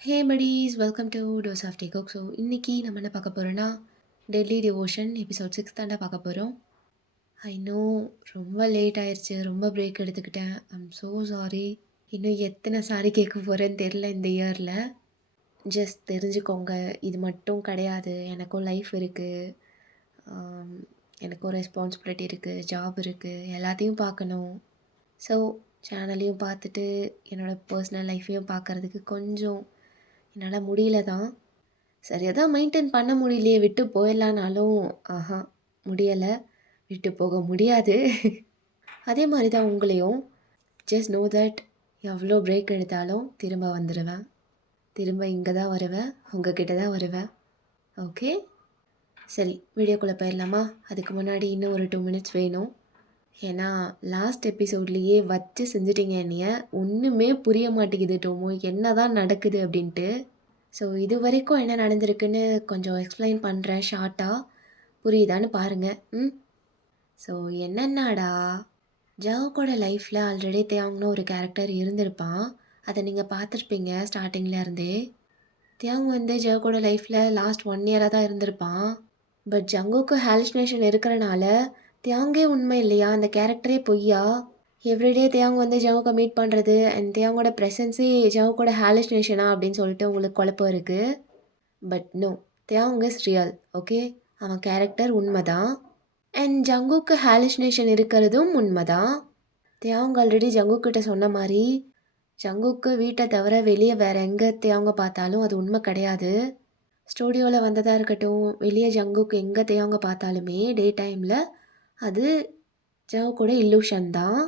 Hey buddies, welcome to dose of day cook. So இன்னைக்கு நம்ம என்ன பார்க்க போகிறோன்னா டெட்லி டிவோஷன் எபிசோட் 6 தாண்டா பார்க்க போகிறோம். ஐ நோ ரொம்ப லேட் ஆயிடுச்சு, ரொம்ப பிரேக் எடுத்துக்கிட்டேன். I'm so sorry. இன்னும் எத்தனை சாரி கேட்க போகிறேன்னு தெரில இந்த இயரில். ஜஸ்ட் தெரிஞ்சுக்கோங்க, இது மட்டும் கிடையாது, எனக்கும் லைஃப் இருக்குது, எனக்கும் ரெஸ்பான்சிபிலிட்டி இருக்குது, ஜாப் இருக்குது, எல்லாத்தையும் பார்க்கணும். ஸோ சேனலையும் பார்த்துட்டு என்னோடய பர்சனல் லைஃப்பையும் பார்க்குறதுக்கு கொஞ்சம் என்னால் முடியல தான். சரி, அதான் மெயின்டைன் பண்ண முடியலையே, விட்டு போயிடலானாலும் ஆஹா முடியலை, விட்டு போக முடியாது. அதே மாதிரி தான் உங்களையும். ஜஸ்ட் நோ தட் எவ்வளோ பிரேக் எடுத்தாலும் திரும்ப வந்துடுவேன், திரும்ப இங்கே தான் வருவேன், உங்ககிட்ட தான் வருவேன். ஓகே, சரி வீடியோக்குள்ளே போயிடலாமா? அதுக்கு முன்னாடி இன்னும் ஒரு 2 மினிட்ஸ் வேணும். ஏன்னா லாஸ்ட் எபிசோட்லேயே வச்சு செஞ்சுட்டிங்க என்னைய. ஒன்றுமே புரிய மாட்டேங்குது டோமோ, என்ன தான் நடக்குது அப்படின்ட்டு. ஸோ இது வரைக்கும் என்ன நடந்திருக்குன்னு கொஞ்சம் எக்ஸ்பிளைன் பண்ணுறேன் ஷார்ட்டாக, புரியுதான்னு பாருங்கள். ஸோ என்னென்னாடா, ஜவுக்கோட லைஃப்பில் ஆல்ரெடி தியாங்னு ஒரு கேரக்டர் இருந்திருப்பான். அதை நீங்கள் பார்த்துருப்பீங்க ஸ்டார்டிங்கில் இருந்தே. தியாங் வந்து ஜவுக்கோட லைஃப்பில் லாஸ்ட் 1 இயராக தான் இருந்திருப்பான். பட் ஜங்குக்கு ஹாலுசினேஷன் இருக்கிறனால தியாங்கே உண்மை இல்லையா, அந்த கேரக்டரே பொய்யா? எவ்ரிடே தியாங் வந்து ஜவுக்கை மீட் பண்ணுறது அண்ட் தியாங்கோட ப்ரெசன்ஸே ஜவுக்கோட ஹாலுசினேஷனா அப்படின்னு சொல்லிட்டு உங்களுக்கு குழப்பம் இருக்குது. But no, Tiyang is real. Okay, அவன் கேரக்டர் உண்மை தான். அண்ட் ஜங்குக்கு ஹாலுசினேஷன் இருக்கிறதும் உண்மை தான். தியாங் ஆல்ரெடி ஜங்குக்கிட்ட சொன்ன மாதிரி ஜங்குக்கு வீட்டை தவிர வெளியே வேறு எங்கே தியாங்க பார்த்தாலும் அது உண்மை கிடையாது. ஸ்டூடியோவில் வந்ததாக இருக்கட்டும், வெளியே ஜங்குக்கு எங்கே தியாங்க பார்த்தாலுமே டே டைமில் அது ஜங்குக்கூட இல்லூஷன் தான்.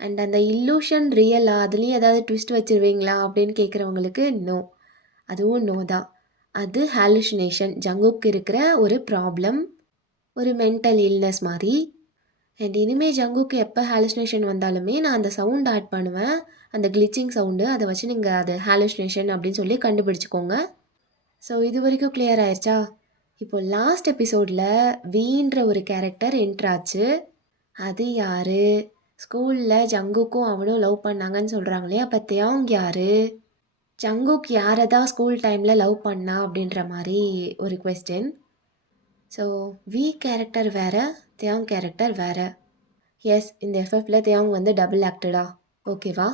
அண்ட் அந்த இல்லூஷன் ரியலா, அதுலேயும் ஏதாவது ட்விஸ்ட் வச்சுருவீங்களா அப்படின்னு கேட்குறவங்களுக்கு நோ, அதுவும் நோ தான். அது ஹாலுசினேஷன், ஜங்குக்கு இருக்கிற ஒரு ப்ராப்ளம், ஒரு மென்டல் இல்னஸ் மாதிரி. அண்ட் இனிமேல் ஜங்குக்கு எப்போ ஹாலுசினேஷன் வந்தாலுமே நான் அந்த சவுண்ட் ஆட் பண்ணுவேன், அந்த கிளிச்சிங் சவுண்டு, அதை வச்சு நீங்கள் அது ஹாலுசினேஷன் அப்படின்னு சொல்லி கண்டுபிடிச்சிக்கோங்க. ஸோ இது வரைக்கும் கிளியர் ஆயிடுச்சா? இப்போ லாஸ்ட் எபிசோடில் வீன்ற ஒரு கேரக்டர் என்ட்ராச்சு. அது யார்? ஸ்கூலில் ஜங்குக்கும் அவனும் லவ் பண்ணாங்கன்னு சொல்கிறாங்களே, அப்போ தியாங் யார்? ஜங்குக் யாரை தான் ஸ்கூல் டைமில் லவ் பண்ணா அப்படின்ற மாதிரி ஒரு கொஸ்டின். ஸோ வி கேரக்டர் வேறு, தியாங் கேரக்டர் வேறு. எஸ், இந்த எஃப்எஃப்பில் தியாங் வந்து டபுள் ஆக்டடா, ஓகேவா?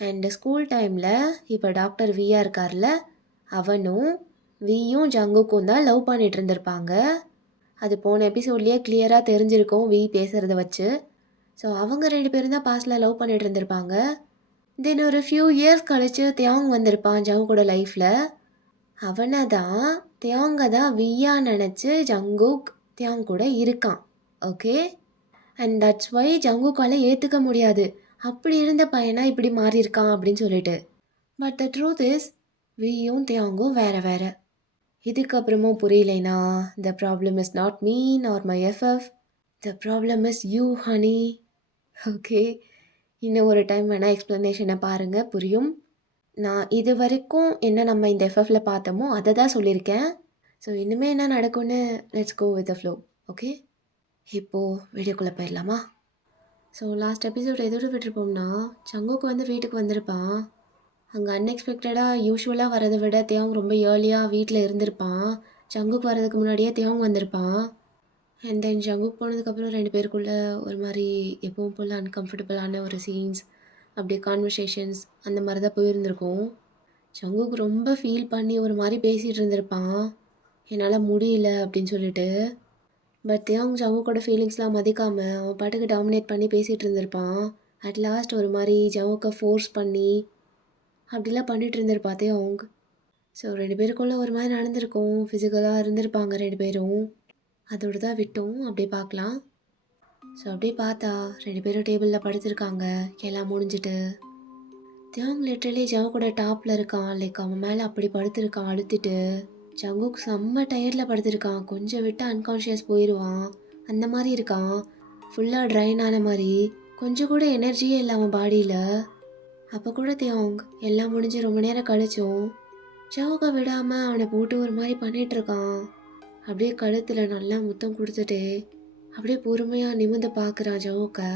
அண்டு ஸ்கூல் டைமில் இப்போ டாக்டர் வியா இருக்கார்ல, அவனும் வியும் ஜங்குக்கும் தான் லவ் பண்ணிகிட்டு இருந்திருப்பாங்க. அது போன எபிசோட்லேயே கிளியராக தெரிஞ்சிருக்கும் வி பேசுகிறத வச்சு. ஸோ அவங்க 2 பேரும் தான் பாஸ்டில் லவ் பண்ணிகிட்டு இருந்திருப்பாங்க. தென் ஒரு ஃபியூ இயர்ஸ் கழித்து தியாங் வந்திருப்பான் ஜங்குக்கூட லைஃப்பில். அவனை தான் தியாங்க தான் வியா நினச்சி ஜங்குக் தியாங் கூட இருக்கான். ஓகே, அண்ட் தட்ஸ் வை ஜங்குக்கால் ஏற்றுக்க முடியாது, அப்படி இருந்த பையனா இப்படி மாறியிருக்கான் அப்படின்னு சொல்லிட்டு. பட் த ட்ரூத் இஸ் வியும் தியாங்கும் வேறு வேறு. இதுக்கப்புறமும் புரியலைனா, the problem is not me nor my FF, the problem is you honey. Okay, இன்னும் ஒரு டைம் வேணால் எக்ஸ்ப்ளனேஷனை பாருங்கள், புரியும். நான் இது வரைக்கும் என்ன நம்ம இந்த எஃப்எஃப்பில் பார்த்தோமோ அதை தான் சொல்லியிருக்கேன். ஸோ இனிமேல் என்ன நடக்கும்னு let's go with the flow. Okay, இப்போது வீடியோக்குள்ளே போயிடலாமா? ஸோ லாஸ்ட் எபிசோட் எதோடு விட்டுருப்போம்னா, ஜங்குக்கு வந்து வீட்டுக்கு வந்திருப்பான். அங்கே அன்எக்ஸ்பெக்டடாக யூஸ்வலாக வரதை விட தியாங் ரொம்ப ஏர்லியாக வீட்டில் இருந்திருப்பான். ஜங்குக்கு வரதுக்கு முன்னாடியே தியாங் வந்திருப்பான். அண்ட் தென் ஜங்குக்கு போனதுக்கப்புறம் 2 பேருக்குள்ளே ஒரு மாதிரி எப்பவும் போல் அன்கம்ஃபர்டபுளான ஒரு சீன்ஸ், அப்படியே கான்வர்சேஷன்ஸ் அந்த மாதிரி தான் போயிருந்திருக்கும். ஜங்குக்கு ரொம்ப ஃபீல் பண்ணி ஒரு மாதிரி பேசிகிட்டு இருந்திருப்பான், என்னால் முடியல அப்படின்னு சொல்லிட்டு. பட் தியாங் ஜங்குக்கோட ஃபீலிங்ஸ்லாம் மதிக்காமல் அவன் பாட்டுக்கு டாமினேட் பண்ணி பேசிகிட்டு இருந்திருப்பான். அட் லாஸ்ட் ஒரு மாதிரி ஜங்குக்கை ஃபோர்ஸ் பண்ணி அப்படிலாம் பண்ணிகிட்டு இருந்திருப்பா தியாங். ஸோ 2 பேருக்குள்ளே ஒரு மாதிரி நடந்திருக்கும், ஃபிசிக்கலாக இருந்திருப்பாங்க 2 பேரும். அதோடு தான் விட்டோம், அப்படியே பார்க்கலாம். ஸோ அப்படியே பார்த்தா 2 பேரும் டேபிளில் படுத்திருக்காங்க, எல்லாம் முடிஞ்சிட்டு. தியாங் லிட்ரலி ஜங்குக்கோட டாப்பில் இருக்கான், லைக் அவன் மேலே அப்படி படுத்திருக்கான் அழுத்திட்டு. ஜங்குக் செம்ம டயர்டில் படுத்திருக்கான், கொஞ்சம் விட்டு அன்கான்ஷியஸ் போயிடுவான் அந்த மாதிரி இருக்கான், ஃபுல்லாக ட்ரைன் ஆன மாதிரி, கொஞ்சம் கூட எனர்ஜியே இல்லை அவன் பாடியில். அப்போ கூட தியாங் எல்லாம் முடிஞ்சு ரொம்ப நேரம் கழிச்சும் ஜவுக்கை விடாமல் அவனை போட்டு ஒரு மாதிரி பண்ணிகிட்ருக்கான். அப்படியே கழுத்தில் நல்லா முத்தம் கொடுத்துட்டு அப்படியே பொறுமையாக நிமிர்ந்து பார்க்குறான் ஜவுக்கை.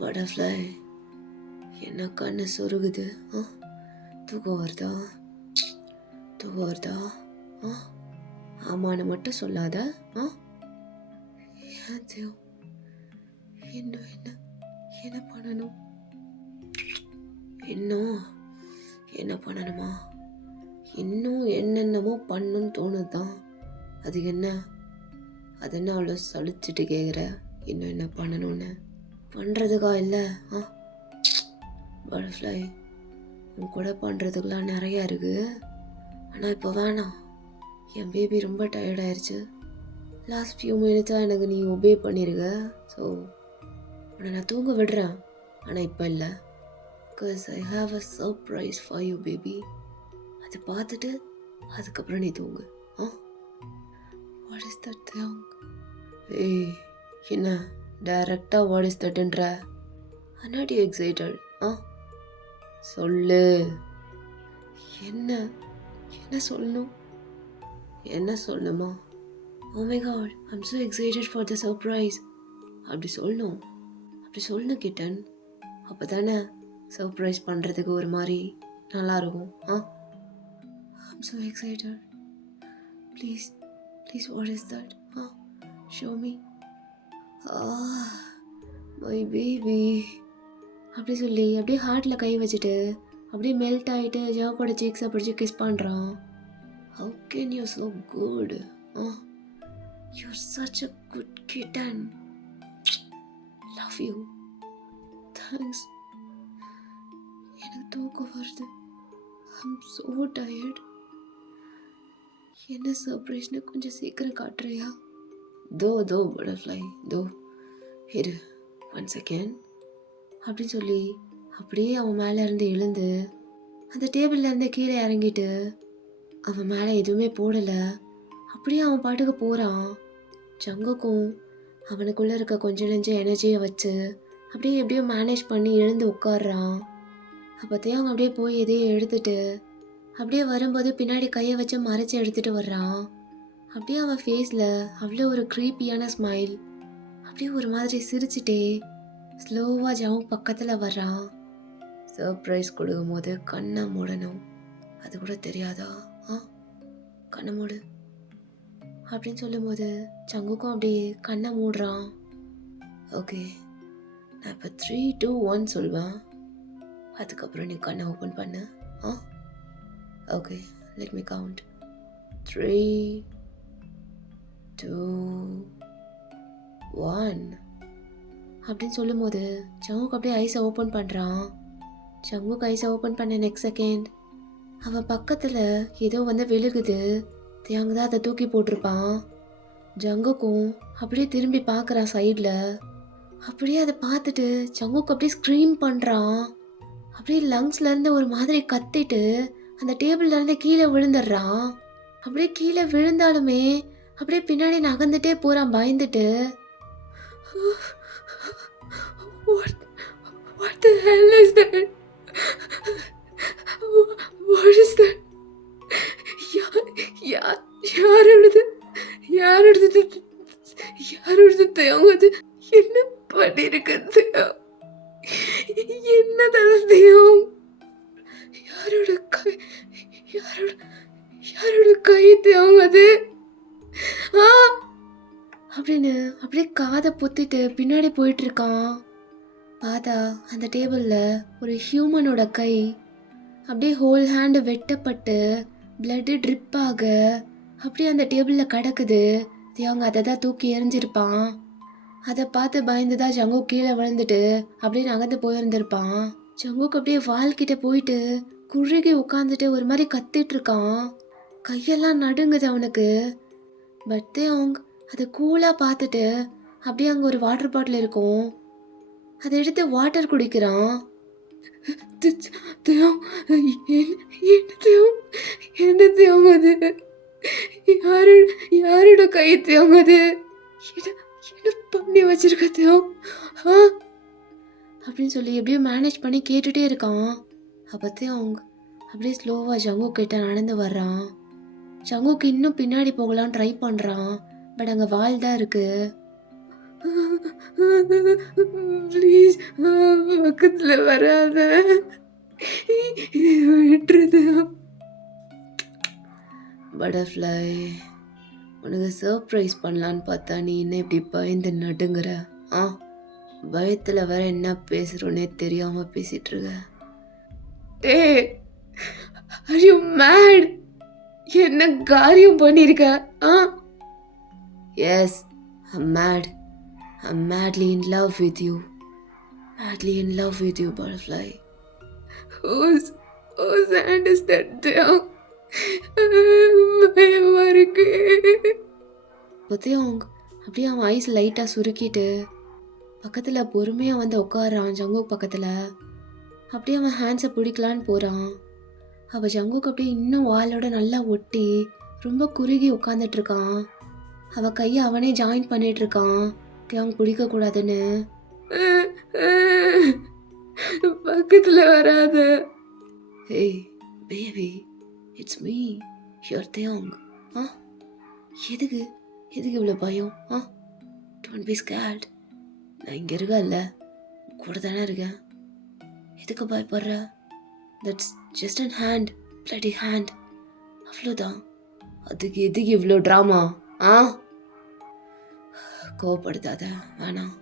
பட்டர்ஃப்ளை, என்ன கண்ணு சொருகுது, தூக்கம் வருதா? தூக்கம் வருதா? ஆ ஆமான்னு மட்டும் சொல்லாத. ஆ ஏன் தேவ், இன்னும் என்ன என்ன பண்ணணும்? இன்னும் என்ன பண்ணணுமா? இன்னும் என்னென்னமோ பண்ணணும்னு தோணுதான். அது என்ன? அது என்ன அவ்வளோ சலிச்சுட்டு கேட்குற? இன்னும் என்ன பண்ணணும்னு? பண்ணுறதுக்கா இல்லை? ஆ பட்டர்ஃப்ளை, உன் கூட பண்ணுறதுக்கெலாம் நிறையா இருக்குது. ஆனால் இப்போ வேணாம். என் பேபி ரொம்ப டயர்டாயிருச்சு. லாஸ்ட் ஃபியூ மினிட்ஸாக எனக்கு நீ ஒபே பண்ணியிருக்க. ஸோ உன்னை நான் தூங்க விடுறேன். ஆனால் இப்போ இல்லை. Because I have a surprise for you baby. அதை பார்த்துட்டு அதுக்கப்புறம் நீ தூங்கு. Ah what is that Tiyang? ஏய், என்ன டைரக்டாக வாட் இஸ் தட்ன்ற? I not you excited. ஆ சொல்லு. என்ன என்ன சொல்லணும்? என்ன சொல்லணுமா? Oh my god, I'm so excited for the surprise. அப்படி சொல்லணும் கிட்டன். அப்போ தானே சர்ப்ரைஸ் பண்ணுறதுக்கு ஒரு மாதிரி நல்லா இருக்கும். ஆ I'm so excited. Please, what is that? Show me. My baby. அப்படி சொல்லி அப்படியே ஹார்ட்டில் கை வச்சுட்டு அப்படியே மெல்ட் ஆகிட்டு ஜாவோட சீக்ஸை பிடிச்சி கிஸ் பண்ணுறான். How can you so good? You're such a good kitten. Love you. Thanks. எனக்கு தூக்கம் வருது. I'm so tired. என்ன சர்ப்ரைஸ்னு கொஞ்சம் சீக்கிரம் காட்டுறியா? தோ பட்டர்ஃப்ளை தோ. இரு 1 செகண்ட் அப்படின்னு சொல்லி அப்படியே அவன் மேலே இருந்து எழுந்து அந்த டேபிள்ல இருந்து கீழே இறங்கிட்டு அவன் மேலே எதுவுமே போடலை. அப்படியே அவன் பாட்டுக்கு போகிறான். ஜங்குக்கும் அவனுக்குள்ளே இருக்க கொஞ்சம் நெஞ்சம் எனர்ஜியை வச்சு அப்படியே எப்படியோ மேனேஜ் பண்ணி எழுந்து உட்காடுறான். அப்போத்தையும் அவன் அப்படியே போய் எதையும் எடுத்துட்டு அப்படியே வரும்போது பின்னாடி கையை வச்சு மறைச்சி எடுத்துகிட்டு வர்றான். அப்படியே அவன் ஃபேஸில் அவ்வளோ ஒரு க்ரீப்பியான ஸ்மைல். அப்படியே ஒரு மாதிரி சிரிச்சுட்டே ஸ்லோவாக ஜவுன் பக்கத்தில் வர்றான். சர்ப்ரைஸ் கொடுக்கும் போது கண்ணை மூடணும், அது கூட தெரியாதா? கண்ணை மூடு அப்படின்னு சொல்லும் போது சங்குக்கும் அப்படியே கண்ணை மூடுறான். ஓகே, நான் இப்போ 3, 2, 1 சொல்வேன். அதுக்கப்புறம் நீ கண்ணை ஓப்பன் பண்ணு. Okay, let me count. 3, 2, 1 அப்படின்னு சொல்லும் போது சங்குக்கு அப்படியே ஐஸை ஓப்பன் பண்ணுறான். சங்குக்கு ஐஸை ஓப்பன் பண்ண நெக்ஸ்ட் செகண்ட் அவன் பக்கத்தில் ஏதோ வந்து விழுகுது. தியாங் தான் அதை தூக்கி போட்டிருப்பான். ஜங்குக்கும் அப்படியே திரும்பி பார்க்குறான் சைடில். அப்படியே அதை பார்த்துட்டு ஜங்குக்கு அப்படியே ஸ்க்ரீம் பண்ணுறான். அப்படியே லங்ஸ்லேருந்து ஒரு மாதிரி கத்திட்டு அந்த டேபிள்லேருந்து கீழே விழுந்துடுறான். அப்படியே கீழே விழுந்தாலுமே அப்படியே பின்னாடி நகர்ந்துட்டே போகிறான் பயந்துட்டு. What the hell is that? What is that? யாரோடது தேவது? என்ன பண்ணிருக்கிறது? என்ன தந்தையும்? யாரோட கை தேவது? அப்படின்னு அப்படியே காதை பொத்திட்டு பின்னாடி போயிட்டு இருக்கான். பார்த்தா அந்த டேபிளில் ஒரு ஹியூமனோட கை அப்படியே ஹோல் ஹேண்டு வெட்டப்பட்டு பிளட்டு ட்ரிப் ஆக அப்படியே அந்த டேபிளில் கிடக்குது. அவங்க அதை தான் தூக்கி எறிஞ்சிருப்பான். அதை பார்த்து பயந்துதான் ஜங்கு கீழே விழுந்துட்டு அப்படியே நகர்ந்து போயிருந்திருப்பான். ஜங்குக்கு அப்படியே வால்கிட்ட போயிட்டு குறுகி உட்காந்துட்டு ஒரு மாதிரி கத்திட்டு இருக்கான். கையெல்லாம் நடுங்குது அவனுக்கு. பட் அவங்க அதை கூலாக பார்த்துட்டு அப்படியே அங்கே ஒரு வாட்டர் பாட்டில் இருக்கும், அதை எடுத்து வாட்டர் குடிக்கிறான். அது யாரோட கை தேவது? என்ன பண்ணி வச்சிருக்க அப்படின்னு சொல்லி எப்படியோ மேனேஜ் பண்ணி கேட்டுட்டே இருக்கான். அப்போத்தையும் அவங்க அப்படியே ஸ்லோவாக ஜங்கு கிட்ட நடந்து வர்றான். ஜங்குக்கு இன்னும் பின்னாடி போகலாம் ட்ரை பண்ணுறான். பட் அங்கே வால் தான் இருக்கு. ப்ளீஸ் பக்கத்தில் வராத. விட்டுருது. பட்டர்ஃப்ளை, உனக்கு சர்ப்ரைஸ் பண்ணலான்னு பார்த்தா நீ என்ன இப்படி பயந்து நடுங்குற? ஆ, பயத்தில் வேற என்ன பேசுகிறோன்னே தெரியாமல் பேசிகிட்டு இருக்க. டேய், are you mad? என்ன காரியம் பண்ணிருக்க? ஆ, S, I'm mad. I'm madly in love with you. Madly in love with you, butterfly. Whose hand is that down? பயமா இருக்கு. பத்தியவங்க அப்படியே அவன் ஐஸ் லைட்டாக சுருக்கிட்டு பக்கத்தில் பொறுமையாக வந்து உட்காரான் ஜங்குக் பக்கத்தில். அப்படியே அவன் ஹேண்ட்ஸை பிடிக்கலான்னு போகிறான். அவள் ஜங்குக்கு அப்படியே இன்னும் வாளோட நல்லா ஒட்டி ரொம்ப குறுகி உட்காந்துட்டு இருக்கான். அவள் கையை அவனே ஜாயின் பண்ணிட்டு இருக்கான் அவங்க பிடிக்கக்கூடாதுன்னு. பக்கத்தில் வராத. ஏய் பேபி, இட்ஸ் மீ, யுவர் தேங். ஆ, எதுக்கு இவ்வளோ பயம்? ஆ, டோன்ட் பி ஸ்கேர்ட். நான் இங்கே இருக்கேன்ல, கூட தானே இருக்கேன். எதுக்கு பயப்படுற? That's just an hand, bloody hand, அவ்வளோதான். அதுக்கு எதுக்கு இவ்வளோ ட்ராமா? ஆ, கோவப்படுத்தாத, வேணாம்.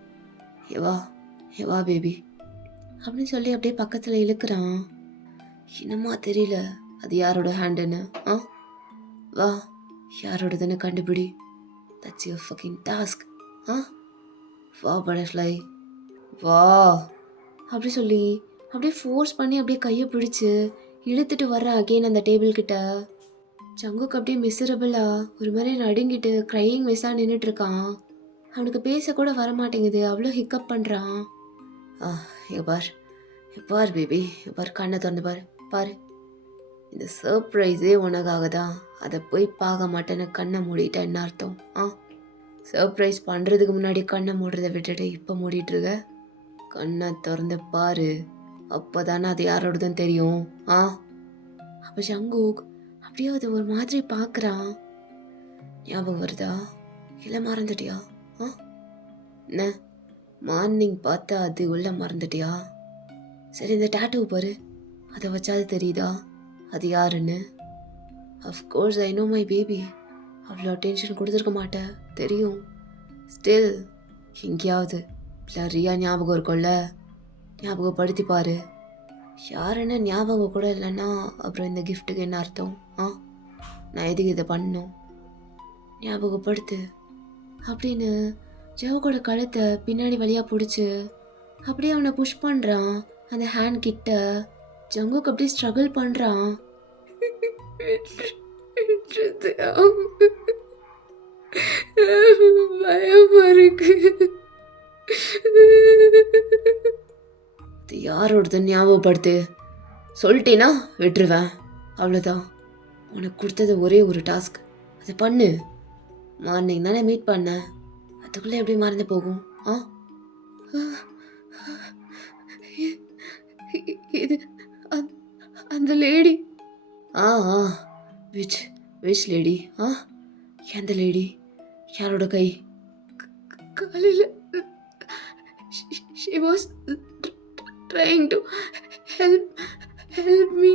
எவா பேபி அப்படின்னு சொல்லி அப்படியே பக்கத்தில் இழுக்கிறான். இன்னுமா தெரியல அது யாரோட ஹேண்டுன்னு? ஆ, வா, யாரோடதுன்னு கண்டுபிடி. That's your fucking task. ஆ, வா பட்டர்ஃப்ளை, வா அப்படி சொல்லி அப்படியே ஃபோர்ஸ் பண்ணி அப்படியே கையை பிடிச்சி இழுத்துட்டு வர்றேன் அகெயின் அந்த டேபிள் கிட்ட. ஜங்குக்கு அப்படியே மிசரபிளா ஒரு மாதிரி நடுங்கிட்டு க்ரையிங் மெஸ்ஸாக நின்றுட்டு இருக்கான். அவனுக்கு பேச கூட வரமாட்டேங்குது, அவ்வளோ ஹிக்கப் பண்ணுறான். பார் பேபி, பார், கண்ணை திறந்து பாரு. இந்த சர்ப்ரைஸே உனக்காக தான். அதை போய் பார்க்க மாட்டேன்னு கண்ணை மூடிட்டா என்ன அர்த்தம்? ஆ, சர்ப்ரைஸ் பண்ணுறதுக்கு முன்னாடி கண்ணை மூடுறதை விட்டுட்டு இப்போ மூடிட்டுருக்க. கண்ணை திறந்து பாரு, அப்போ தானே அது யாரோடதுன்னு தெரியும். ஆ, அப்போ ஜங்குக் அப்படியே அது ஒரு மாதிரி பார்க்குறான். ஞாபகம் வருதா? இல்லை மறந்துட்டியா? ஆ, என்ன மார்னிங் பார்த்தா அது உள்ள மறந்துட்டியா? சரி, இந்த டாட்டூ பாரு, அதை வச்சாது தெரியுதா அது யாருன்னு? Of course I know my baby, அவ்வளோ டென்ஷன் கொடுத்துருக்க மாட்டேன் தெரியும். ஸ்டில் எங்கேயாவது பிளரியா ஞாபகம் இருக்கும்ல, ஞாபகப்படுத்தி பாரு. யாருன்னு ஞாபகம் கூட இல்லைன்னா அப்புறம் இந்த கிஃப்ட்டுக்கு என்ன அர்த்தம்? ஆ, நான் எதுக்கு இதை பண்ணணும்? ஞாபகப்படுத்து அப்படின்னு ஜவுக்கோட கழுத்தை பின்னாடி வழியாக பிடிச்சி அப்படியே அவனை புஷ் பண்ணுறான் அந்த ஹேண்ட் கிட்ட. ஜங்குக்கு அப்படியே ஸ்ட்ரகிள் பண்ணுறான். பயமா இருக்கு. அது யாரோடதுன்னு ஞாபகப்படுத்து. சொல்லிட்டேன்னா விட்டுருவேன், அவ்வளோதான். உனக்கு கொடுத்தது ஒரே ஒரு டாஸ்க், அதை பண்ணு. மார்னிங் தானே மீட் பண்ணேன், அதுக்குள்ளே எப்படி மறந்து போகும்? ஆ, இது அந்த லேடி. Ah, which lady? ஆ, எந்த லேடி? யாரோட கை? காலையில் she was trying to help me,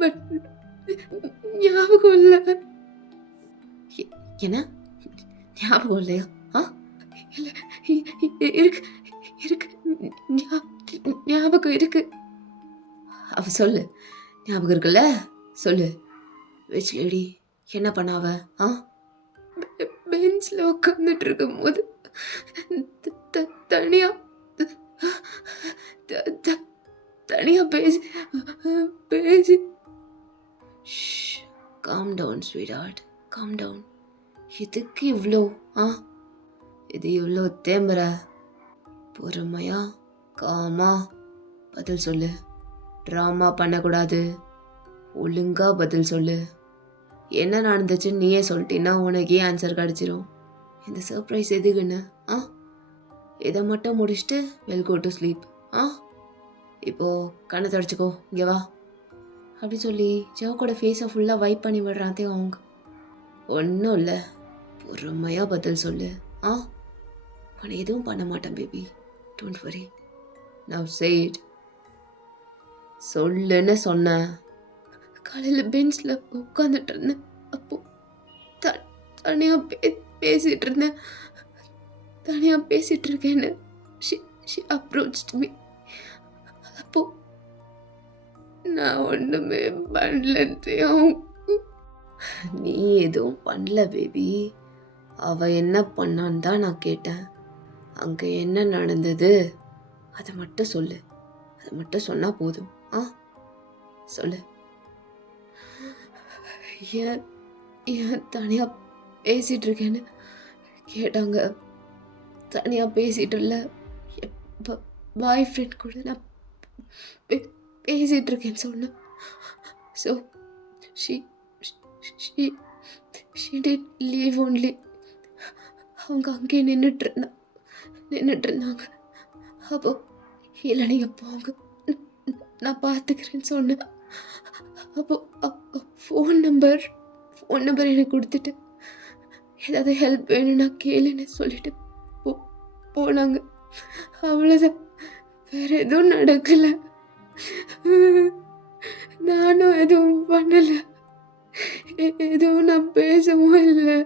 but ஞாபகம் இல்லை. என்ன ஞாபகம் இல்லையா? ஆ, இல்லை, இருக்கு ஞாபகம் இருக்கு. அவ சொல்லு, ஞாபகம் இருக்குல்ல, சொல்லு. Which lady? என்ன பண்ணாவ? ஆ, பெஞ்சில் உட்காந்துட்டு இருக்கும் போது தனியா பேசி. Calm down sweetheart, calm down. எதுக்கு இவ்வளோ? ஆ, இது இவ்வளோ தேம்புற? பொறுமையா காமா பதில் சொல்லு. ட்ராமா பண்ணக்கூடாது, ஒழுங்கா பதில் சொல்லு. என்ன நடந்துச்சுன்னு நீயே சொல்லிட்டீன்னா உனக்கே ஆன்சர் கிடச்சிரும். இந்த சர்ப்ரைஸ் எதுக்குன்னு? ஆ, இதை மட்டும் முடிச்சுட்டு வெல் கோ டு ஸ்லீப். ஆ, இப்போது கண்ணை தொடச்சிக்கோ, இங்கே வா அப்படி சொல்லி ஜவுக்கோட ஃபேஸை ஃபுல்லாக வைப் பண்ணி விடுறான் அவங்க. ஒன்றும் இல்லை, பொறுமையாக பதில் சொல்லு. ஆ, உன்னை எதுவும் பண்ண மாட்டேன் baby, don't worry. Now say it. சொல்லுன்னு சொன்னேன். காலையில் பெஞ்சில் உட்காந்துட்டு இருந்தேன். அப்போ தனியாக பேசிகிட்டு இருந்தேன். தனியாக பேசிகிட்டு இருக்கேன்னு she approached me. அப்போ நான் ஒன்றுமே பண்ணலையும். நீ எதுவும் பண்ணல பேபி. அவள் என்ன பண்ணான்னு தான் நான் கேட்டேன். அங்கே என்ன நடந்தது அதை மட்டும் சொல்லு. அதை மட்டும் சொன்னால் போதும். சொல்லு. ஏன் தனியாக பேசிகிட்டு இருக்கேன்னு கேட்டாங்க. தனியாக பேசிகிட்டு இல்லை, பாய் ஃப்ரெண்ட் கூட நான் பேசிகிட்டு இருக்கேன்னு சொன்னேன். So she did leave only. அவங்க அங்கேயே நின்றுட்டு இருந்தாங்க. அப்போ இல்லை நீங்கள் போங்க, நான் பார்த்துக்கிறேன்னு சொன்னேன். அப்போ ஃபோன் நம்பர் எனக்கு கொடுத்துட்டு ஏதாவது ஹெல்ப் வேணும்னா கேளுன்னு சொல்லிட்டு போனாங்க. அவ்வளோதான், வேற எதுவும் நடக்கலை. நானும் எதுவும் பண்ணலை, எதுவும் நான் பேசவும் இல்லை.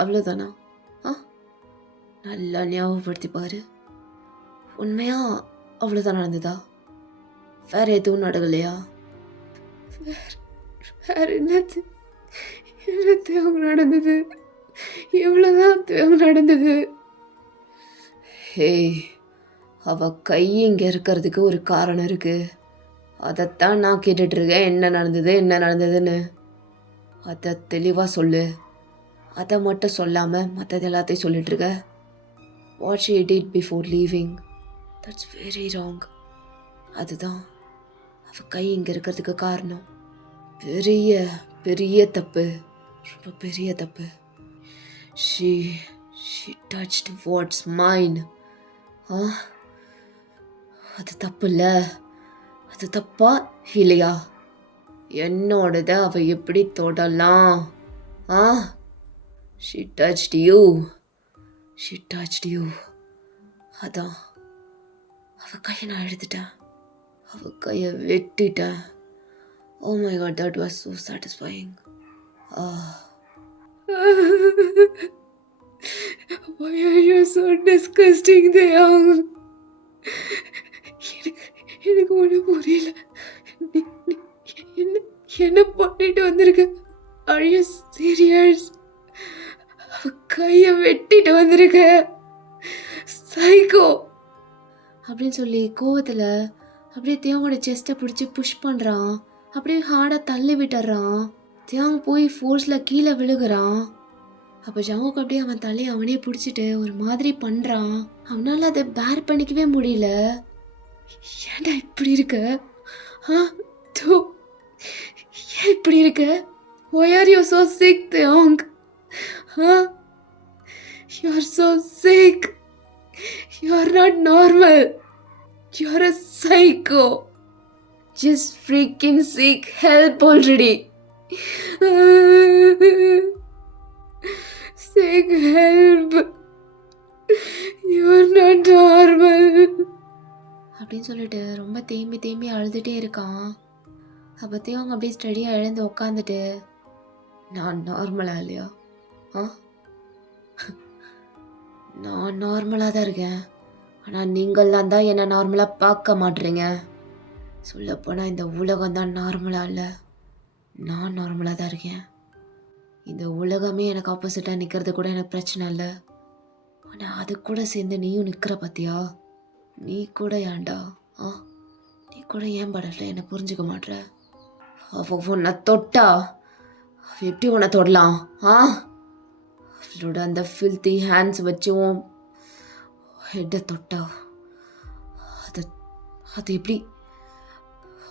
அவ்வளோதானா? நல்லா ஞாபகப்படுத்தி பாரு. உண்மையா அவ்வளோதான் நடந்ததா? வேற எதுவும் நடக்கலையா? வேற என்னது நடந்தது? எவ்வளோதான் நடந்தது? ஹே, அவ கை இங்கே இருக்கிறதுக்கு ஒரு காரணம் இருக்கு. அதைத்தான் நான் கேட்டுட்டு இருக்கேன். என்ன நடந்ததுன்னு அதை தெளிவாக சொல்லு. அதை மட்டும் சொல்லாமல் மற்றது எல்லாத்தையும் சொல்லிட்டு இருக்க. What she did before leaving, that's very wrong. அதுதான் அவள் கை இங்கே இருக்கிறதுக்கு காரணம். பெரிய தப்பு, ரொம்ப பெரிய தப்பு. She touched what's mine. அது தப்பு இல்லை. அது தப்பா இல்லையா? என்னோடத அவள் எப்படி தொடலாம்? She touched you. அதான் அவள் கையை நான் எடுத்துட்டேன். அவள் கையை வெட்டிட்டேன். Oh my God, that was so satisfying. Why are you so disgusting, Dayang? எனக்கு ஒன்றும் புரியல. என்ன பண்ணிட்டு வந்திருக்க? Are you serious? கையை வெட்டிட்டு வந்திருக்க, சைக்கோ அப்படின்னு சொல்லி கோவத்தில் அப்படியே தேவங்கோட செஸ்ட்டை பிடிச்சி புஷ் பண்ணுறான். அப்படியே ஹார்டாக தள்ளி விட்டுறான். தேவங்க போய் ஃபோர்ஸில் கீழே விழுகிறான். அப்போ ஜாங்குக்கு அப்படியே அவன் தலையை அவனே பிடிச்சிட்டு ஒரு மாதிரி பண்ணுறான். அவனால் அதை பேர் பண்ணிக்கவே முடியல. ஏன்டா இப்படி இருக்க? ஏன் இப்படி இருக்க? Why are you so sick, Taeyong? You're so sick. You're not normal. You're a psycho. Just freaking seek help already. Seek help. You're not normal. அப்படின்னு சொல்லிட்டு ரொம்ப தேம்பி அழுதுகிட்டே இருக்கான். அப்போத்தையும் அவங்க அப்படியே ஸ்டடியாக எழுந்து உக்காந்துட்டு, நான் நார்மலாக இல்லையா? நான் நார்மலாக தான் இருக்கேன். ஆனால் நீங்கள்லாம் தான் என்னை நார்மலாக பார்க்க மாட்றீங்க. சொல்லப்போனால் இந்த உலகம் தான் நார்மலாக இல்லை, நான் நார்மலாக தான் இருக்கேன். இந்த உலகமே எனக்கு ஆப்போசிட்டாக நிற்கிறது கூட எனக்கு பிரச்சனை இல்லை. ஆனால் அது கூட சேர்ந்து நீயும் நிற்கிற பார்த்தியா? நீ கூட ஏன்டா? நீ கூட ஏன் படல என்னை புரிஞ்சுக்க மாட்ற? அவ உன்னை தொட்டா அவ எப்படி உன்னை தொடலாம்? அவளோட அந்த ஃபில்த்தி ஹேண்ட்ஸ் வச்சும் ஹெட்டை தொட்டா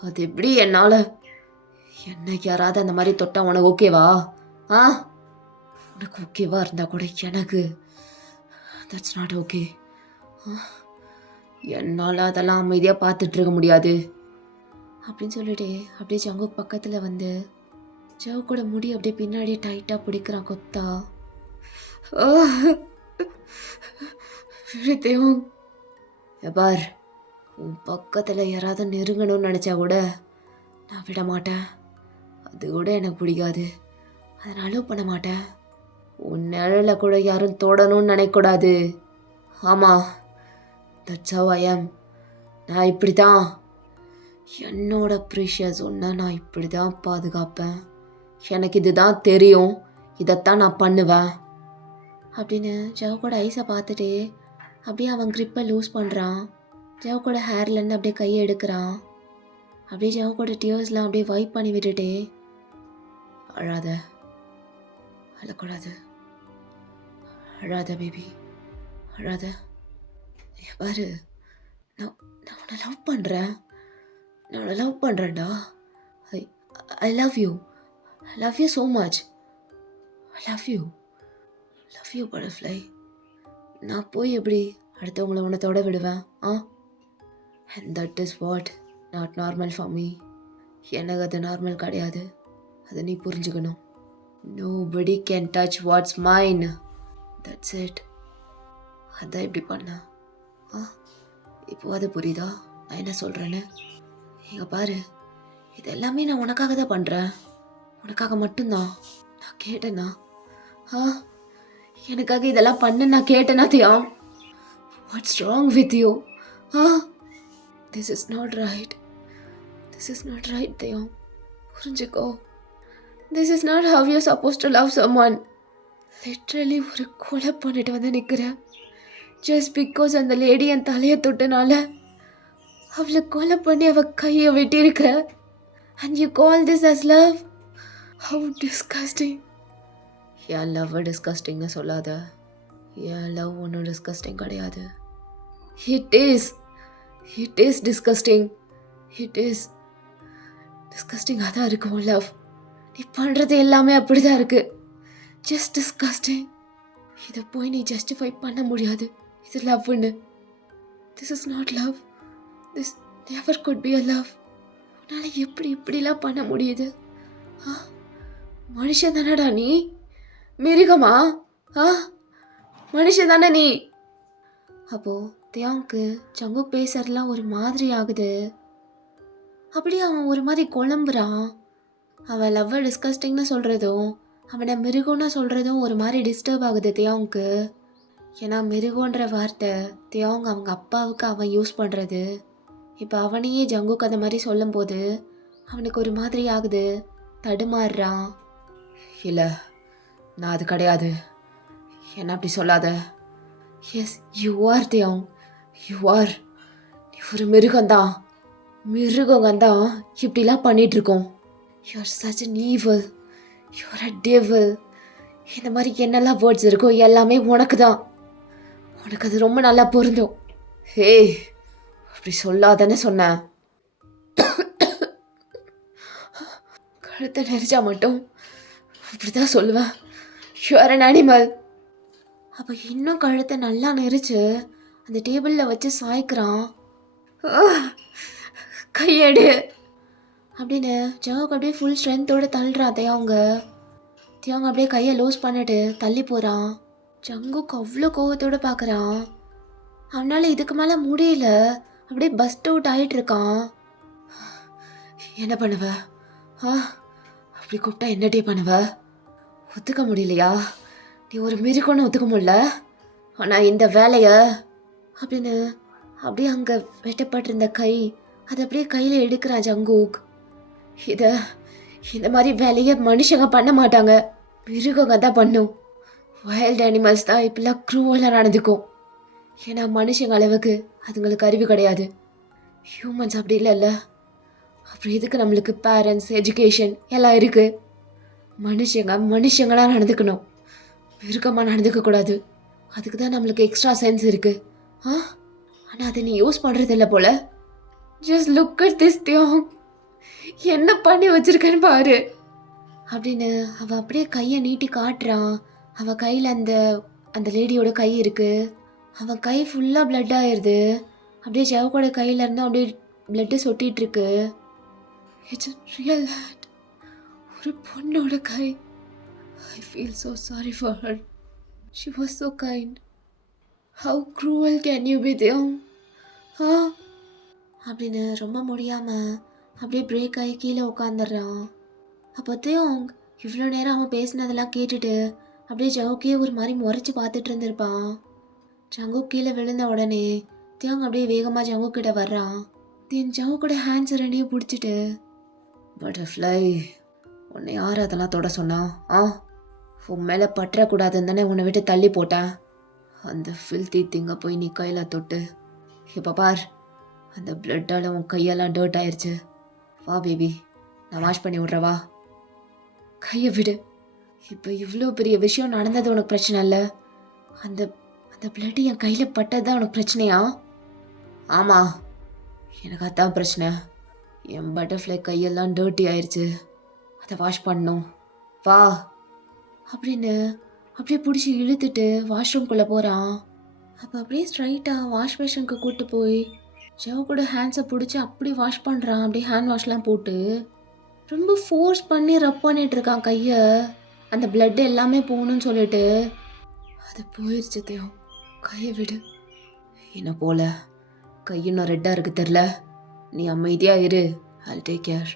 அது எப்படி என்னால்? என்னைக்கு யாராவது அந்த மாதிரி தொட்டா உனக்கு ஓகேவா? உனக்கு ஓகேவா இருந்தால் கூட எனக்கு தட்ஸ் நாட் ஓகே. என்னால் அதெல்லாம் அமைதியாக பார்த்துட்டு இருக்க முடியாது அப்படின்னு சொல்லிட்டு அப்படியே ஜங்குக் பக்கத்தில் வந்து ஜவுக்கோட முடி அப்படியே பின்னாடி டைட்டாக பிடிக்கிறான் கொத்தா. பார், உன் பக்கத்தில் யாராவது நெருங்கணும்னு நினச்சா கூட நான் விட மாட்டேன். அது கூட எனக்கு பிடிக்காது. அதை நான் அலோவ் பண்ண மாட்டேன். உன் நிழலை கூட யாரும் தொடணும்னு நினைக்கக்கூடாது. ஆமாம், தட்ஸ் ஹவ் ஐ ஆம். நான் இப்படி தான் என்னோட ப்ரீஷியஸ் ஒன்றை நான் இப்படி தான் பாதுகாப்பேன். எனக்கு இதுதான் தெரியும், இதைத்தான் நான் பண்ணுவேன் அப்படின்னு ஜவுக்கோட ஐஸை பார்த்துட்டு அப்படியே அவன் க்ரிப்பை லூஸ் பண்ணுறான். ஜவுக்கோட ஹேர்லேருந்து அப்படியே கையை எடுக்கிறான். அப்படியே ஜவுக்கோட டியர்ஸ்லாம் அப்படியே வைப் பண்ணி விட்டுட்டு, அழாத, அழக்கூடாது, அழாத பேபி, அழாத. பாரு, நான் நான் உன்னை லவ் பண்ணுறேன், நான் உன்னை லவ் பண்ணுறேன்டா. I I love you, I love you so much, I love you butterfly. நான் போய் எப்படி அடுத்தவங்களை உன்னை தொட விடுவேன்? And that is what not normal for me. எனக்கு அது நார்மல் கிடையாது, அதை நீ புரிஞ்சுக்கணும். Nobody can touch what's mine, that's it. அதான் இப்படி பண்ண. இப்போ அது புரியுதா நான் என்ன சொல்கிறேன்னு? இங்கே பாரு, இது எல்லாமே நான் உனக்காக தான் பண்ணுறேன், உனக்காக மட்டும்தான். நான் கேட்டேன்னா எனக்காக இதெல்லாம் பண்ண நான் கேட்டேனா Tiyam? What's wrong with you? This is not right, this is not right Tiyam, புரிஞ்சுக்கோ. This is not how you suppose to love someone. Literally ஒரு கொலை பண்ணிட்டு வந்து நிற்கிறேன். ஜஸ்ட் பிகாஸ் அந்த லேடி என் தலையை தொட்டனால அவளை கொலை பண்ணி அவள் கையை வெட்டியிருக்க. And you call this as love? How disgusting. என் லவ் டிஸ்கஸ்டிங்னு சொல்லாத. என் லவ் ஒன்றும் டிஸ்கஸ்டிங் கிடையாது. It is disgusting. It is டிஸ்கஸ்டிங்காக தான் இருக்கு உன் லவ். நீ பண்ணுறது எல்லாமே அப்படி தான் இருக்குது. Just disgusting. இதை போய் நீ ஜஸ்டிஃபை பண்ண முடியாது இது லவ்னு. This is not love. This never could be a love. உன்னால் எப்படி இப்படிலாம் பண்ண முடியுது? மனுஷன் தானடா நீ, மிருகமா? மனுஷன் தானே நீ? அப்போது தியாங்க்கு ஜங்கு பேசுறதுலாம் ஒரு மாதிரி ஆகுது. அப்படியே அவன் ஒரு மாதிரி குழம்புறான். அவன் லவ்வை டிஸ்கஸ்டிங்னு சொல்கிறதும் அவனை மிருகம்னு சொல்கிறதும் ஒரு மாதிரி டிஸ்டர்ப் ஆகுது தியாங்க்கு. ஏன்னா மிருகன்ற வார்த்தை தியாங் அவங்க அப்பாவுக்கு அவன் யூஸ் பண்ணுறது. இப்போ அவனையே ஜங்குக்கு அந்த மாதிரி சொல்லும்போது அவனுக்கு ஒரு மாதிரி ஆகுது, தடுமாறுறான். இல்லை, நான் அது கிடையாது, என்ன அப்படி சொல்லாத. Yes you are Tiyang, you are. நீ ஒரு மிருகந்தான், மிருகந்தான் இப்படிலாம் பண்ணிகிட்ருக்கோம். You are such an evil, you are a devil. இந்த மாதிரி என்னெல்லாம் வேர்ட்ஸ் இருக்கோ எல்லாமே உனக்கு தான். உனக்கு அது ரொம்ப நல்லா பொருந்தும். ஹே, அப்படி சொல்லாதானே சொன்னேன். கழுத்தை நெரிச்சா மட்டும் அப்படிதான் சொல்லுவேன். You are an animal. அப்போ இன்னும் கழுத்தை நல்லா நெரிச்சு அந்த டேபிளில் வச்சு சாய்க்கிறான். கையெடு அப்படின்னு ஜவுக்கு அப்படியே ஃபுல் ஸ்ட்ரென்த்தோடு தள்ளுறான் தியாங்க. தியாங்க அப்படியே கையை லூஸ் பண்ணிட்டு தள்ளி போகிறான். ஜங்குக்கு அவ்வளோ கோவத்தோடு பார்க்குறான். அவனால் இதுக்கு மேலே முடியல, அப்படியே பஸ்ட் அவுட் ஆகிட்டு இருக்கான். என்ன பண்ணுவ? அப்படி கூப்பிட்டா என்னடே பண்ணுவ? ஒத்துக்க முடியலையா? நீ ஒரு மிருகம்னு ஒத்துக்க முடியல, ஆனால் இந்த வேலையை அப்படின்னு அப்படியே அங்கே வெட்டப்பட்டிருந்த கை அதை அப்படியே கையில் எடுக்கிறான் ஜங்கூக். இந்த மாதிரி வேலையை மனுஷங்க பண்ண மாட்டாங்க, மிருகங்க தான் பண்ணும். வைல்ட் அனிமல்ஸ் தான் இப்பெல்லாம் க்ரூவலாக நடந்துக்கும். ஏன்னா மனுஷங்க அளவுக்கு அதுங்களுக்கு அறிவு கிடையாது. ஹியூமன்ஸ் அப்படி இல்லைல்ல. அப்புறம் எதுக்கு நம்மளுக்கு பேரண்ட்ஸ், எஜுகேஷன் எல்லாம் இருக்குது. மனுஷங்களாக நடந்துக்கணும், மிருகமாக நடந்துக்கக்கூடாது. அதுக்கு தான் நம்மளுக்கு எக்ஸ்ட்ரா சென்ஸ் இருக்குது. ஆனால் அதை நீ யூஸ் பண்ணுறது இல்லை போல். ஜஸ்ட் லுக் அட் திஸ் தியாங், என்ன பண்ணி வச்சிருக்கேன்னு பாரு அப்படின்னு அவள் அப்படியே கையை நீட்டி காட்டுறான். அவன் கையில் அந்த லேடியோட கை இருக்குது. அவன் கை ஃபுல்லாக பிளட் ஆயிடுது. அப்படியே ஜவுக்கோட கையிலேருந்து அப்படியே பிளட்டு சொட்டிகிட்ருக்கு. இட்ஸ் ரியல் ஹேண்ட், ஒரு பொண்ணோட கை. I feel so sorry for her. She was so kind. How cruel can you be Tiyang? ஆ அப்படின்னு ரொம்ப முடியாமல் அப்படியே பிரேக் ஆகி கீழே உட்காந்துடுறான். அப்போ தியோங் இவ்வளோ நேரம் அவன் பேசினதெல்லாம் கேட்டுட்டு அப்படியே ஜவுக்கே ஒரு மாதிரி முறைச்சி பார்த்துட்டு இருந்திருப்பான். ஜங்குக் கீழே விழுந்த உடனே தியோங் அப்படியே வேகமாக ஜங்குக் கிட்ட வர்றான். தென் ஜங்குக்கோட ஹேண்ட்ஸ் ரெண்டையும் பிடிச்சிட்டு, பட்டர்ஃப்ளை உன்னை யார் அதெல்லாம் தொட சொன்னா? உன் மேலே பற்றக்கூடாதுன்னு தானே உன்னை விட்டு தள்ளி போட்டேன். அந்த ஃபில்த்தி திங்க போய் நீ கையில் தொட்டு, இப்போ பார் அந்த பிளட்டால் உன் கையெல்லாம் டர்ட் ஆயிடுச்சு. வா பேபி, நான் வாஷ் பண்ணி விட்றவா. கையை விடு. இப்போ இவ்வளோ பெரிய விஷயம் நடந்தது உனக்கு பிரச்சனை இல்லை. அந்த அந்த பிளட் என் கையில் பட்டது தான் உனக்கு பிரச்சனையா? ஆமாம், எனக்கு அதான் பிரச்சனை. என் பட்டர்ஃப்ளை கையெல்லாம் டர்ட்டி ஆயிடுச்சு, அதை வாஷ் பண்ணணும். வா அப்படின்னு அப்படியே பிடிச்சி இழுத்துட்டு வாஷ்ரூம்குள்ளே போகிறான். அப்போ அப்படியே ஸ்ட்ரைட்டாக வாஷ் மிஷினுக்கு கூப்பிட்டு போய் ஜவ் கூட ஹேண்ட்ஸை பிடிச்சி அப்படி வாஷ் பண்ணுறான். அப்படியே ஹேண்ட் வாஷ்லாம் போட்டு ரொம்ப ஃபோர்ஸ் பண்ணி ரப் பண்ணிட்டு இருக்கான் கையை. அந்த பிளட் எல்லாமே போகணும்னு சொல்லிட்டு. அது போயிடுச்சு தேவ், கையை விடு. என்ன போல கை இன்னும் ரெட்டாக இருக்கு தெரில, நீ அமைதியாக இரு, I'll take care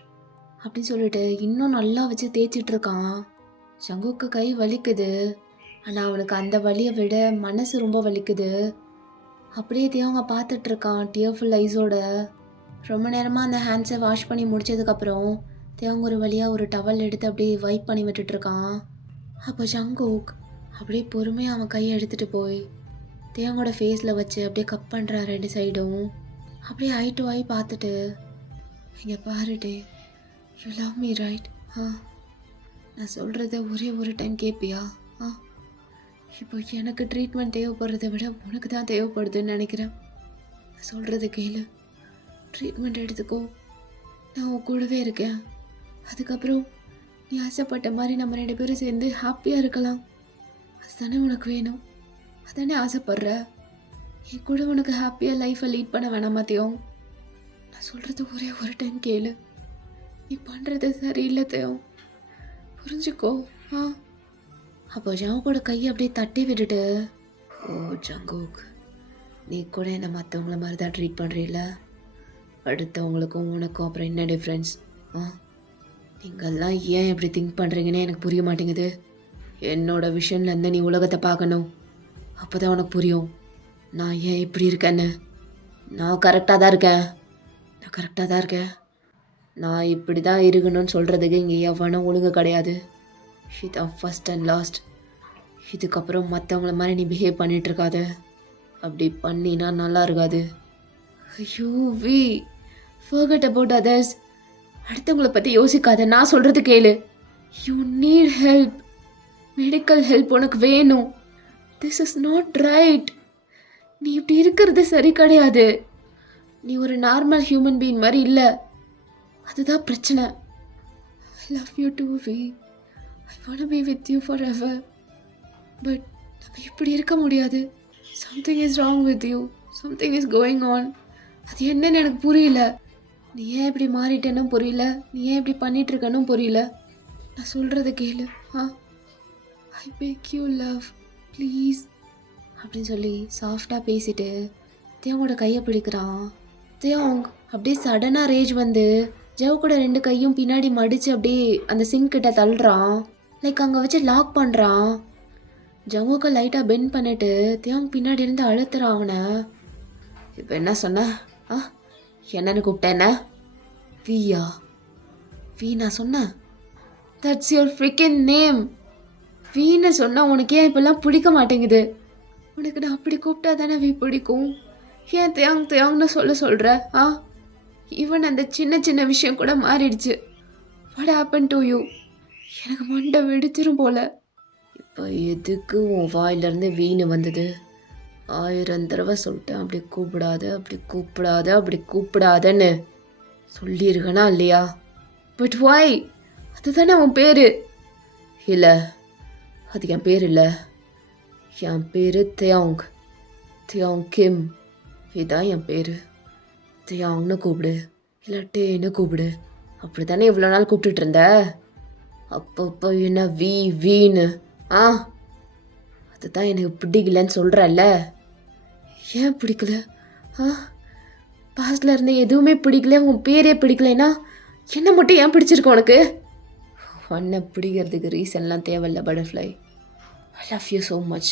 அப்படின்னு சொல்லிட்டு இன்னும் நல்லா வச்சு தேய்ச்சிட்டு இருக்கான். ஜங்குக்கு கை வலிக்குது, ஆனால் அவனுக்கு அந்த வலியை விட மனசு ரொம்ப வலிக்குது. அப்படியே தேவங்க பார்த்துட்டு இருக்கான் டியர்ஃபுல் ஐஸோட. ரொம்ப நேரமாக அந்த ஹேண்ட்ஸை வாஷ் பண்ணி முடிச்சதுக்கப்புறம் தேவங்க ஒரு வழியாக ஒரு டவல் எடுத்து அப்படியே வைப் பண்ணி விட்டுட்ருக்கான். அப்போ ஜங்குக் அப்படியே பொறுமையாக அவன் கையை எடுத்துகிட்டு போய் தேவங்கோட ஃபேஸில் வச்சு அப்படியே கப் பண்ணுறான் ரெண்டு சைடும். அப்படியே ஐ டு ஐ பார்த்துட்டு, இங்கே பாருடே, யூ லவ் மீ ரைட்? நான் சொல்கிறத ஒரே ஒரு டைம் கேட்பியா? இப்போ எனக்கு ட்ரீட்மெண்ட் தேவைப்படுறதை விட உனக்கு தான் தேவைப்படுதுன்னு நினைக்கிறேன். நான் சொல்கிறத கேளு, ட்ரீட்மெண்ட் எடுத்துக்கோ, நான் உன் கூடவே இருக்கேன். அதுக்கப்புறம் நீ ஆசைப்பட்ட மாதிரி நம்ம 2 பேரும் சேர்ந்து ஹாப்பியாக இருக்கலாம். அதுதானே உனக்கு வேணும், அதானே ஆசைப்படுற. என் கூட உனக்கு ஹாப்பியாக லைஃப்பை லீட் பண்ண வேணாமா தேவ்? நான் சொல்கிறது ஒரே ஒரு டைம் கேளு, நீ பண்ணுறது சரியில்லை தேவ், புரிஞ்சுக்கோ. அப்போ ஜங்குக்கோட கையை அப்படியே தட்டி விட்டுட்டு, ஓ ஜங்குக், நீ கூட என்னை மற்றவங்கள மாதிரி தான் ட்ரீட் பண்ணுறீல்ல, அடுத்தவங்களுக்கும் உனக்கும் அப்புறம் என்ன டிஃப்ரென்ஸ்? நீங்கள்லாம் ஏன் இப்படி திங்க் பண்ணுறீங்கன்னே எனக்கு புரிய மாட்டேங்குது. என்னோட விஷன்லேருந்து நீ உலகத்தை பார்க்கணும், அப்போ தான் உனக்கு புரியும் நான் ஏன் இப்படி இருக்கேன்னு. நான் கரெக்டாக தான் இருக்கேன். நான் இப்படி தான் இருக்கணும்னு சொல்கிறதுக்கு இங்கே எவனும் ஒழுங்கு கிடையாது. இதுதான் ஃபஸ்ட் அண்ட் லாஸ்ட். இதுக்கப்புறம் மற்றவங்கள மாதிரி நீ பிஹேவ் பண்ணிகிட்ருக்காத. அப்படி பண்ணினா நல்லா இருக்காது. ஐயோ வி, forget about others. அடுத்தவங்களை பற்றி யோசிக்காத, நான் சொல்கிறது கேளு. You need help, medical help உனக்கு வேணும். This is not right. நீ இப்படி இருக்கிறது சரி கிடையாது. நீ ஒரு நார்மல் ஹியூமன் பீயிங் மாதிரி இல்லை, அதுதான் பிரச்சனை. I love you too V, I want to be with you forever. But நம்ம இப்படி இருக்க முடியாது. Something is wrong with you, something is going on. அது என்னன்னு எனக்கு புரியல. நீ ஏன் இப்படி மாறிட்டேன்னு புரியல, நீ ஏன் இப்படி பண்ணிகிட்ருக்கன்னு புரியல. நான் சொல்கிறத கேளு. ஐ பேக் யூ லவ் ப்ளீஸ் அப்படின்னு சொல்லி சாஃப்டாக பேசிட்டு தேவோட கையை பிடிக்கிறான். தேவோங் அப்படியே சடனாக ரேஜ் வந்து ஜவ் கூட 2 கையும் பின்னாடி மடித்து அப்படியே அந்த சிங்க் கிட்ட தள்ளுறான். லைக் அங்கே வச்சு லாக் பண்ணுறான். ஜவுக்கு லைட்டாக பெண்ட் பண்ணிட்டு தேவோங் பின்னாடி இருந்து அழுத்துறான் அவனை. இப்போ என்ன சொன்ன? என்னன்னு கூப்பிட்டேன்ன? வீயா? வீ நான் சொன்னேன்? That's your frickin name. வீன்னு சொன்னால் உனக்கு ஏன் இப்பெல்லாம் பிடிக்க மாட்டேங்குது? உனக்கு நான் அப்படி கூப்பிட்டா தானே வீ பிடிக்கும். ஏன் தேங்னு சொல்கிற? ஈவன் அந்த சின்ன சின்ன விஷயம் கூட மாறிடுச்சு. What happen to you? எனக்கு மண்டை வெடிச்சிரும் போல. இப்போ எதுக்கு உன் வாயிலிருந்து வீணு வந்தது? 1000 தடவை சொல்லிட்டேன் அப்படி கூப்பிடாதன்னு சொல்லியிருக்கனா இல்லையா? பட் வாய்? அதுதானே உன் பேர். இல்லை, அது என் பேர் இல்லை. என் பேர் தியோங் கிம். இதுதான் என் பேர். தியோங்னு கூப்பிடு, இல்லை டேன்னு கூப்பிடு. அப்படி தானே இவ்வளோ நாள் கூப்பிட்டுட்டு இருந்த. அப்பப்போ என்ன வீன்னு? அதுதான் எனக்கு பிடிக்கலன்னு சொல்கிறல்ல. ஏன் பிடிக்கல? பாஸ்ட்ல இருந்து எதுவுமே பிடிக்கல, உன் பேரே பிடிக்கலைன்னா என்ன மட்டும் ஏன் பிடிச்சிருக்கு உனக்கு? உன்னை பிடிக்கிறதுக்கு ரீசன்லாம் தேவையில்ல butterfly. I love you so much.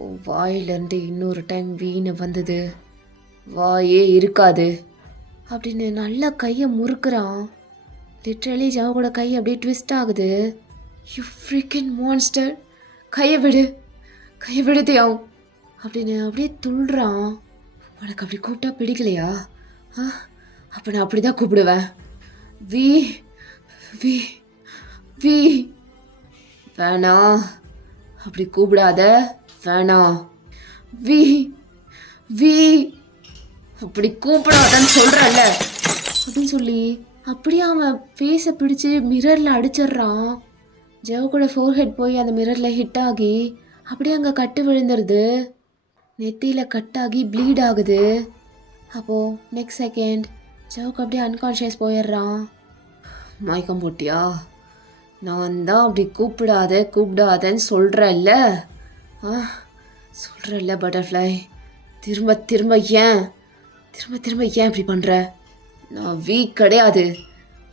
உன் வாயிலேருந்து இன்னொரு டைம் வீணு வந்தது, வாயே இருக்காது அப்படின்னு நல்லா கையை முறுக்குறான். லிட்ரலி ஜாவோட கை அப்படியே ட்விஸ்ட் ஆகுது. யூ ஃப்ரீக்கின் மான்ஸ்டர், கையை விடு, கையை விடு தியாவ் அப்படின்னு அப்படியே துள்ளுறான். உனக்கு அப்படி கூப்பிட்டா பிடிக்கலையா? அப்போ நான் அப்படி தான் கூப்பிடுவேன். வி வி வி வேணாம், அப்படி கூப்பிடாத, வேணாம். வி வி அப்படி கூப்பிடாதான்னு சொல்கிறல்ல அப்படின்னு சொல்லி அப்படியே அவன் ஃபேஸை பிடிச்சி மிரரில் அடிச்சிடுறான். ஜவ் கூட ஃபோர்ஹெட் போய் அந்த மிரரில் ஹிட் ஆகி அப்படியே அங்கே கட்டு விழுந்துருது. நெத்தியில் கட்டாகி ப்ளீட் ஆகுது. அப்போது நெக்ஸ்ட் செகண்ட் ஜவுக்கு அப்படியே அன்கான்ஷியஸ் போயிடுறான். மயக்கம் போட்டியா? நான் தான் அப்படி கூப்பிடாதன்னு சொல்கிறல்ல, சொல்கிறல்ல பட்டர்ஃப்ளை. திரும்ப திரும்ப ஏன் இப்படி பண்ணுற? நான் வீக் கிடையாது,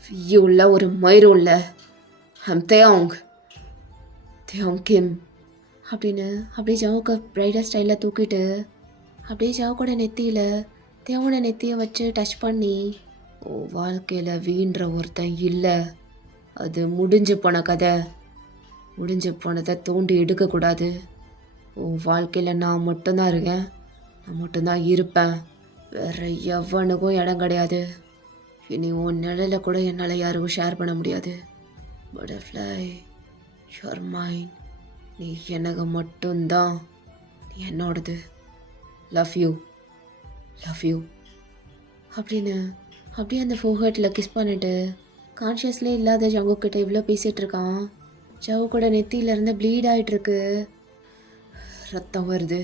வீ உள்ள ஒரு மயிரும் இல்லை. ஐம் தேயோங் கிம் அப்படின்னு அப்படியே ஜவுக்கு ப்ரைடல் ஸ்டைலில் தூக்கிட்டு அப்படியே ஜவுக்கோட நெத்தியில் தேவோட நெத்தியை வச்சு டச் பண்ணி, ஓ வாழ்க்கையில் வீன்ற ஒருத்தன் இல்லை, அது முடிஞ்சு போன கதை, முடிஞ்சு போனதை தோண்டி எடுக்கக்கூடாது. உன் வாழ்க்கையில் நான் மட்டும்தான் இருக்கேன், நான் மட்டும்தான் இருப்பேன், வேற எவனுக்கும் இடம் கிடையாது. இனி உன் நிலையில கூட என்னால் யாருக்கும் ஷேர் பண்ண முடியாது. பட்டர்ஃப்ளை, யுவர் மைண்ட், நீ எனக்கு மட்டும்தான், நீ என்னோடது. லவ் யூ அப்படின்னு அப்படியே அந்த ஃபோர்ஹெட்டில் கிஸ் பண்ணிட்டு கான்ஷியஸ்லேயே இல்லாத ஜவு கிட்ட இவ்வளோ பேசிகிட்டு இருக்கான். ஜவு கூட நெத்தியிலேருந்து ப்ளீட் ஆகிட்டுருக்கு, ரத்தம் வருது.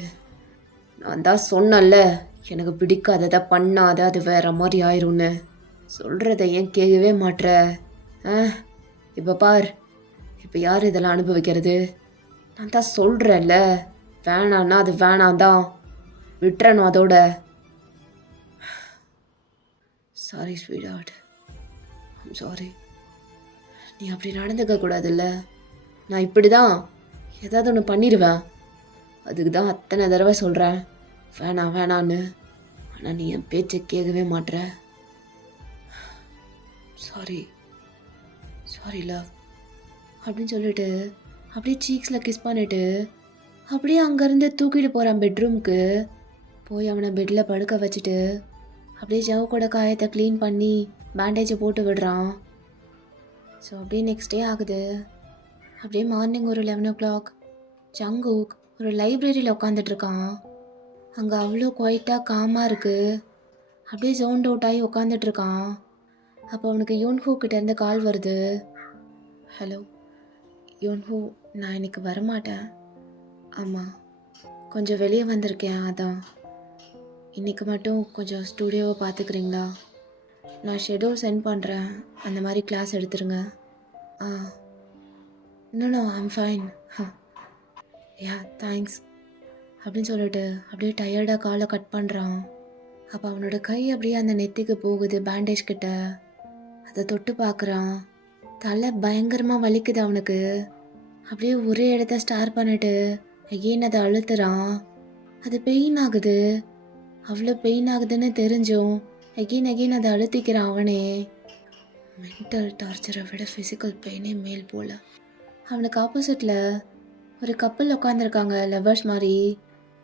நான் தான் சொன்னேன்ல, எனக்கு பிடிக்காததை பண்ணாத, அது வேற மாதிரி ஆயிரும்னு. சொல்கிறத ஏன் கேட்கவே மாட்ற? இப்போ பார், இப்போ யார் இதெல்லாம் அனுபவிக்கிறது? நான் தான் சொல்கிறேன்ல, வேணான்னா அது வேணாந்தான், விட்டுறணும் அதோட. Sorry sweet, I'm sorry. நீ அப்படி நடந்துக்க கூடாதுல்ல. நான் இப்படி தான் ஏதாவது ஒன்று பண்ணிடுவேன், அதுக்கு தான் அத்தனை தடவை சொல்கிறேன் வேணான்னு. ஆனால் நீ என் பேச்சை கேட்கவே மாட்ற. சாரி லவ் அப்படின்னு சொல்லிட்டு அப்படியே சீக்ஸில் கிஸ் பண்ணிவிட்டு அப்படியே அங்கேருந்து தூக்கிட்டு போகிறான் பெட்ரூம்க்கு. போய் அவனை பெட்டில் படுக்க வச்சுட்டு அப்படியே ஜவுக்கோட காயத்தை க்ளீன் பண்ணி பேண்டேஜை போட்டு விடுறான். ஸோ அப்படியே நெக்ஸ்ட் டே ஆகுது. அப்படியே மார்னிங் ஒரு 11 o'clock ஜங்குக் ஒரு லைப்ரரியில் உட்காந்துட்ருக்கான். அங்கே அவ்வளோ குவைட்டாக காமாக இருக்குது. அப்படியே ஜோன்ட் அவுட் ஆகி உட்காந்துட்ருக்கான். அப்போ அவனுக்கு யோன்ஹூ கிட்டேருந்து கால் வருது. ஹலோ யோன்ஹூ, நான் இன்னைக்கு வரமாட்டேன். ஆமாம், கொஞ்சம் வெளியே வந்திருக்கேன், அதான். இன்றைக்கி மட்டும் கொஞ்சம் ஸ்டூடியோவை பார்த்துக்கிறீங்களா? நான் ஷெட்யூல் சென்ட் பண்ணுறேன், அந்த மாதிரி கிளாஸ் எடுத்துருங்க. No I'm fine. Yeah thanks அப்படின்னு சொல்லிட்டு அப்படியே டயர்டாக காலை கட் பண்ணுறான். அப்போ அவனோட கை அப்படியே அந்த நெத்திக்கு போகுது பேண்டேஜ் கிட்ட. அதை தொட்டு பார்க்குறான். தலை பயங்கரமாக வலிக்குது அவனுக்கு. அப்படியே ஒரே இடத்த ஸ்டார் பண்ணிட்டு அகெயின் அதை அழுத்துறான். அது பெயின் ஆகுது. அவ்வளோ பெயின் ஆகுதுன்னு தெரிஞ்சும் அகெயின் அதை அழுத்திக்கிறான் அவனே. மென்டல் டார்ச்சரை விட ஃபிசிக்கல் பெயினே மேல் போல. அவனுக்கு ஆப்போசிட்டில் ஒரு கப்பல் உட்காந்துருக்காங்க, லவ்வர்ஸ் மாதிரி.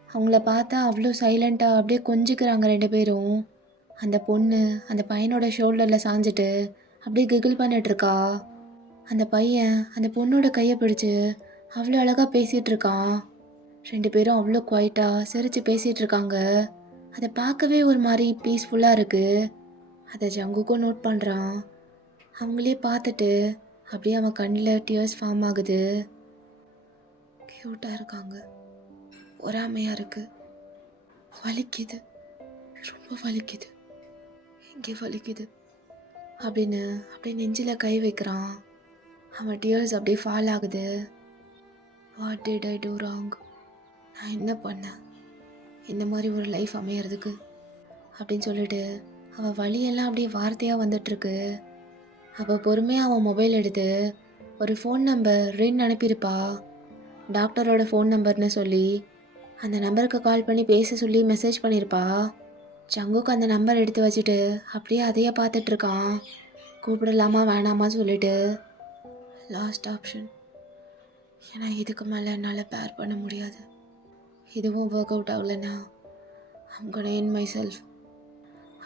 அவங்கள பார்த்தா அவ்வளோ சைலண்ட்டாக அப்படியே கொஞ்சிக்கிறாங்க 2 பேரும். அந்த பொண்ணு அந்த பையனோட ஷோல்டரில் சாஞ்சிட்டு அப்படியே கிகிள் பண்ணிகிட்ருக்கா. அந்த பையன் அந்த பொண்ணோட கையை பிடிச்சி அவ்வளோ அழகாக பேசிகிட்ருக்கான். 2 பேரும் அவ்வளோ குவைட்டாக சிரித்து பேசிகிட்ருக்காங்க. அதை பார்க்கவே ஒரு மாதிரி பீஸ்ஃபுல்லாக இருக்குது. அதை ஜங்குக்கும் நோட் பண்ணுறான். அவங்களே பார்த்துட்டு அப்படியே அவன் கண்ணில் டியர்ஸ் ஃபார்ம் ஆகுது. க்யூட்டாக இருக்காங்க, பொறாமையாக இருக்குது, வலிக்குது, ரொம்ப வலிக்குது, எங்கே வலிக்குது அப்படின்னு அப்படியே நெஞ்சில் கை வைக்கிறான். அவன் டியர்ஸ் அப்படியே ஃபால் ஆகுது. What did I do wrong? நான் என்ன பண்ணேன் இந்த மாதிரி ஒரு லைஃப் அமையறதுக்கு? அப்படின்னு சொல்லிட்டு அவள் வழியெல்லாம் அப்படியே வார்த்தையாக வந்துட்டுருக்கு. அவள் பொறுமையாக அவன் மொபைல் எடுத்து ஒரு ஃபோன் நம்பர் ரின் அனுப்பியிருப்பா. டாக்டரோட ஃபோன் நம்பர்னு சொல்லி அந்த நம்பருக்கு கால் பண்ணி பேச சொல்லி மெசேஜ் பண்ணியிருப்பா. சங்குக்கு அந்த நம்பர் எடுத்து வச்சுட்டு அப்படியே அதையே பார்த்துட்ருக்கான். கூப்பிடலாமா வேணாமா சொல்லிட்டு. Last option. ஏன்னா இதுக்கு மேலே என்னால் பேர் பண்ண முடியாது. இதுவும் ஒர்க் அவுட் ஆகலைன்னா ஐம் கோனா எண்ட் மை செல்ஃப்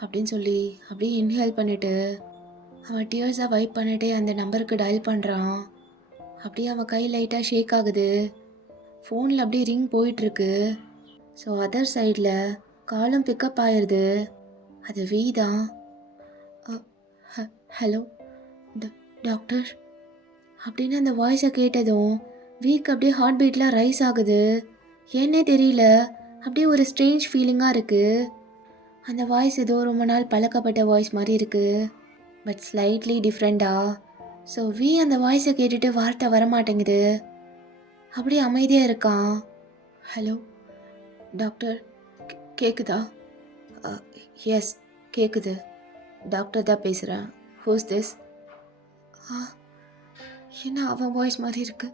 அப்படின்னு சொல்லி அப்படியே இன்ஹேல் பண்ணிவிட்டு அவன் டியர்ஸை வைப் பண்ணிட்டே அந்த நம்பருக்கு டயல் பண்ணுறான். அப்படியே அவன் கை லைட்டாக ஷேக் ஆகுது. ஃபோனில் அப்படியே ரிங் போயிட்டுருக்கு. ஸோ அதர் சைடில் காலும் பிக்கப் ஆயிடுது. அது வி தான். ஹலோ டாக்டர் அப்படின்னு அந்த வாய்ஸை கேட்டதும் வீக் அப்படியே ஹார்ட் பீட்லாம் ரைஸ் ஆகுது. ஏன்னே தெரியல, அப்படியே ஒரு ஸ்ட்ரேஞ்ச் ஃபீலிங்காக இருக்குது. அந்த வாய்ஸ் ஏதோ ரொம்ப நாள் பழக்கப்பட்ட வாய்ஸ் மாதிரி இருக்குது, பட் ஸ்லைட்லி டிஃப்ரெண்ட்டாக. ஸோ வி அந்த வாய்ஸை கேட்டுட்டு வார்த்தை வரமாட்டேங்குது. அப்படியே அமைதியாக இருக்கான். ஹலோ டாக்டர், கேட்குதா? எஸ் கேட்குது. டாக்டர் தான் பேசுகிறேன். Who's this? என்ன அவன் வாய்ஸ் மாதிரி இருக்கு.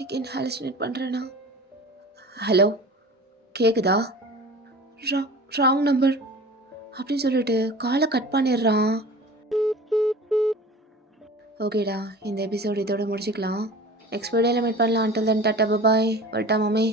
எகெயின் ஹாலுசினேட் பண்ணுறேனா? ஹலோ கேட்குதா? ராங் நம்பர் அப்படின்னு சொல்லிட்டு காலை கட் பண்ணிடுறான். ஓகேடா, இந்த எபிசோடு இதோட முடிச்சுக்கலாம். நெக்ஸ்ட் வீடியோவில் மீட் பண்ணலாம். அன்டில் தென் டாட்டா பாய். வரட்டா மாமே.